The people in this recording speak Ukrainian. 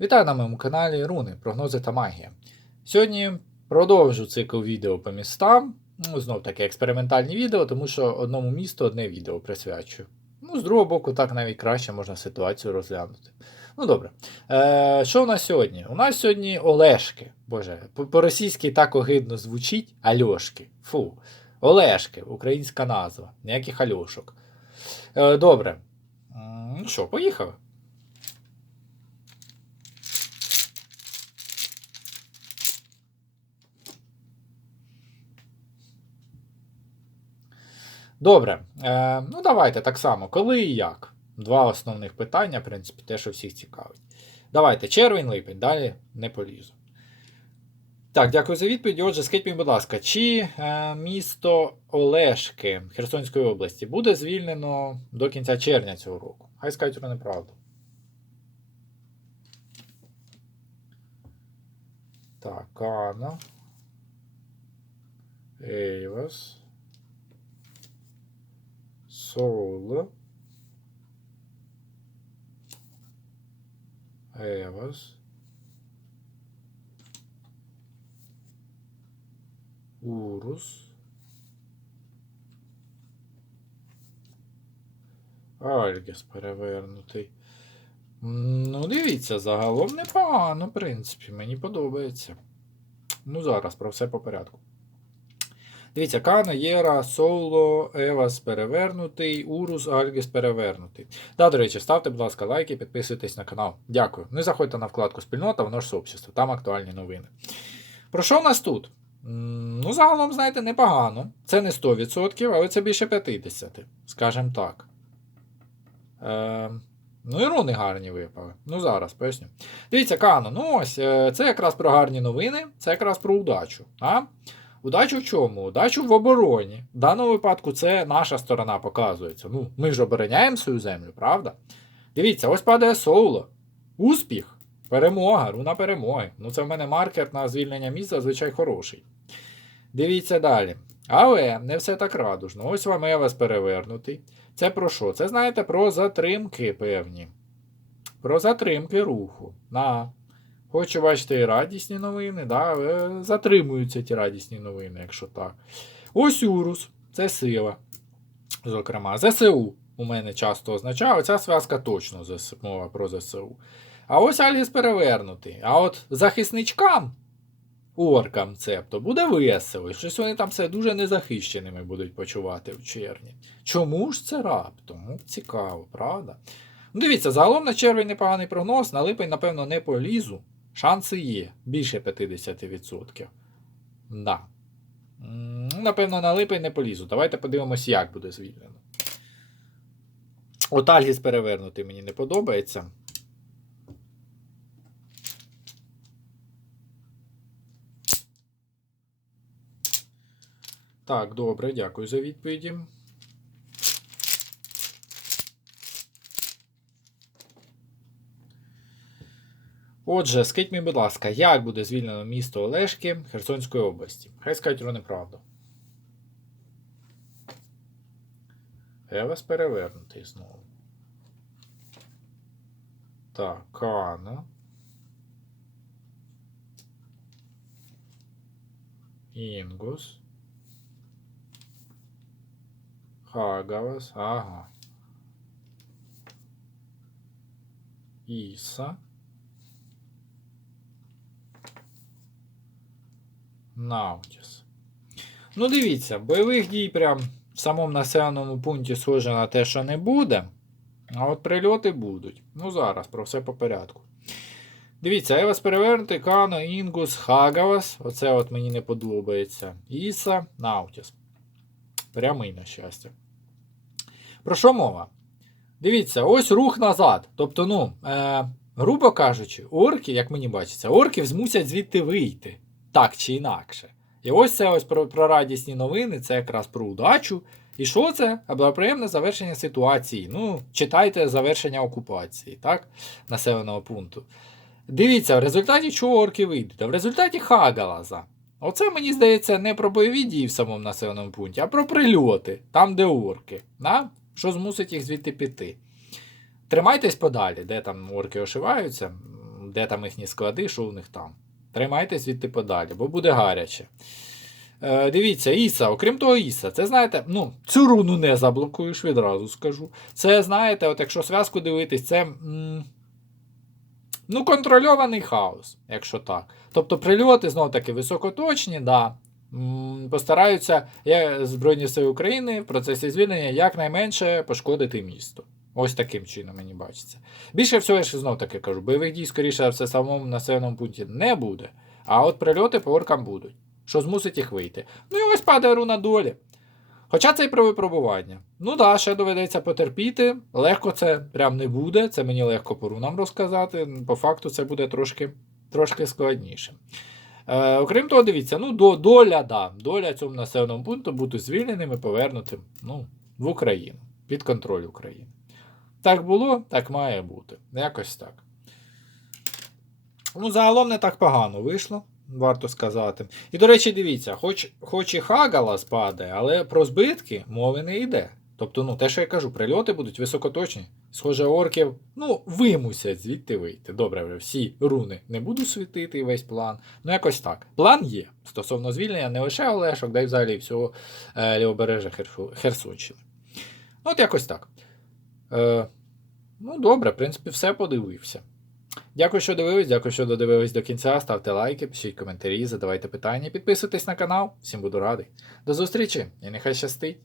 Вітаю на моєму каналі Руни, прогнози та магія. Сьогодні продовжу цикл відео по містам. Ну, знов таки експериментальні відео, тому що одному місту одне відео присвячую. Ну, з другого боку, так навіть краще можна ситуацію розглянути. Ну добре. Е, що у нас сьогодні? У нас сьогодні Олешки. Боже, по- по-російськи так огидно звучить Альошки. Фу. Олешки, українська назва. Ніяких Альошок. Е, добре. Ну що, поїхали. Добре. Е, ну, давайте так само. Коли і як? Два основних питання, в принципі, те, що всіх цікавить. Давайте, червень, липень, далі не полізу. Так, дякую за відповідь. Отже, скажіть мені, будь ласка, чи е, місто Олешки Херсонської області буде звільнено до кінця червня цього року? Хай скажуть про неправду. Так, Кана. Ейвас. Соул. Евас. Урус. Альгіс перевернутий. Ну, дивіться, загалом непогано, в принципі, мені подобається. Ну, зараз про все по порядку. Дивіться, Кана, Єра, Соло, Евас перевернутий, Урус, Альгіс перевернутий. Да, до речі, ставте, будь ласка, лайки, підписуйтесь на канал. Дякую. Ну і заходьте на вкладку спільнота, воно ж сообщество, там актуальні новини. Про що в нас тут? Ну, загалом, знаєте, непогано. Це не 100%, але це більше 50%, скажімо так. Е, ну і руни гарні випали. Ну, зараз поясню. Дивіться, Кано, ну ось, е, це якраз про гарні новини, це якраз про удачу. А? Удачу в чому? Удачу в обороні. В даному випадку це наша сторона показується. Ну, ми ж обороняємо свою землю, правда? Дивіться, ось падає Соуло. Успіх, перемога, руна перемоги. Ну, це в мене маркер на звільнення місця, зазвичай хороший. Дивіться далі. Але не все так радужно. Ось вам Евас перевернутий. Це про що? Це, знаєте, про затримки певні. Про затримки руху. На. Хочу бачити і радісні новини, да, затримуються ті радісні новини, якщо так. Ось Урус, це сила. Зокрема, ЗСУ у мене часто означає, оця зв'язка точно мова про ЗСУ. А ось Альгіс перевернутий. А от захисничкам, оркам, цебто, буде весело. Щось вони там все дуже незахищеними будуть почувати в червні. Чому ж це раптом? Ну, цікаво, правда? Ну, дивіться, загалом на червень непоганий прогноз, на липень, напевно, не полізу. Шанси є більше 50%. Да. Напевно, на липень не полізу. Давайте подивимось, як буде звільнено. От Альгіс перевернутий мені не подобається. Так, добре, дякую за відповіді. Отже, скажіть мені, будь ласка, як буде звільнено місто Олешки Херсонської області? Хай скажуть про неправду. Я вас перевернутий знову. Так, Кана. Інгус. Хагавас. Ага. Іса. Наутіс. Ну, дивіться, бойових дій прям в самому населеному пункті схоже на те, що не буде. А от прильоти будуть. Ну, зараз про все по порядку. Дивіться, Евас перевернутий, Кано, Інгус, Хагавас. Оце от мені не подобається. Іса, Наутіс. Прямий, на щастя. Про що мова? Дивіться, ось рух назад. Тобто, ну, е, грубо кажучи, орки, як мені бачиться, орків змусять звідти вийти. Так чи інакше. І ось це ось про, про радісні новини, це якраз про удачу. І що це? Благоприємне завершення ситуації. Ну, читайте завершення окупації, так? Населеного пункту. Дивіться, в результаті чого орки вийдуть? В результаті Хагалаза. Оце, мені здається, не про бойові дії в самому населеному пункті, а про прильоти, там, де орки. Да? Що змусить їх звідти піти. Тримайтесь подалі, де там орки ошиваються. де там їхні склади, що у них там. Тримайтесь звідти подалі, бо буде гаряче. Е, дивіться, Іса, окрім того, Іса, це знаєте, ну, цю руну не заблокуєш, відразу скажу. Це, знаєте, от якщо зв'язку дивитись, це. М- ну, контрольований хаос, якщо так. Тобто прильоти знов таки високоточні, да. Постараються Збройні Сили України в процесі звільнення якнайменше пошкодити місто. Ось таким чином мені бачиться. Більше всього, я ж знов таки кажу, бойових дій, скоріше все, в самому населеному пункті не буде. А от прильоти по оркам будуть, що змусить їх вийти. Ну і ось падає руна долі. Хоча це і про випробування. Ну да, ще доведеться потерпіти. Легко це прям не буде. Це мені легко по рунам розказати. По факту це буде трошки, трошки складніше. Е, окрім того, дивіться, ну до, доля, да, доля цьому населеному пункту бути звільненим і повернутим ну, в Україну, під контроль України. Так було, так має бути. Якось так. Ну, загалом не так погано вийшло, варто сказати. І, до речі, дивіться, хоч, хоч і Хагалас падає, але про збитки мови не йде. Тобто, ну, те, що я кажу, прильоти будуть високоточні. Схоже, орків, ну, вимусять звідти вийти. Добре, вже всі руни не буду світити весь план. Ну, якось так. План є стосовно звільнення не лише Олешок, да й взагалі всього е, лівобережжя Херсонщини. Ну, от якось так. Е, ну, добре, в принципі, все подивився. Дякую, що дивились, дякую, що додивились до кінця. Ставте лайки, пишіть коментарі, задавайте питання, підписуйтесь на канал. Всім буду радий. До зустрічі і нехай щастить!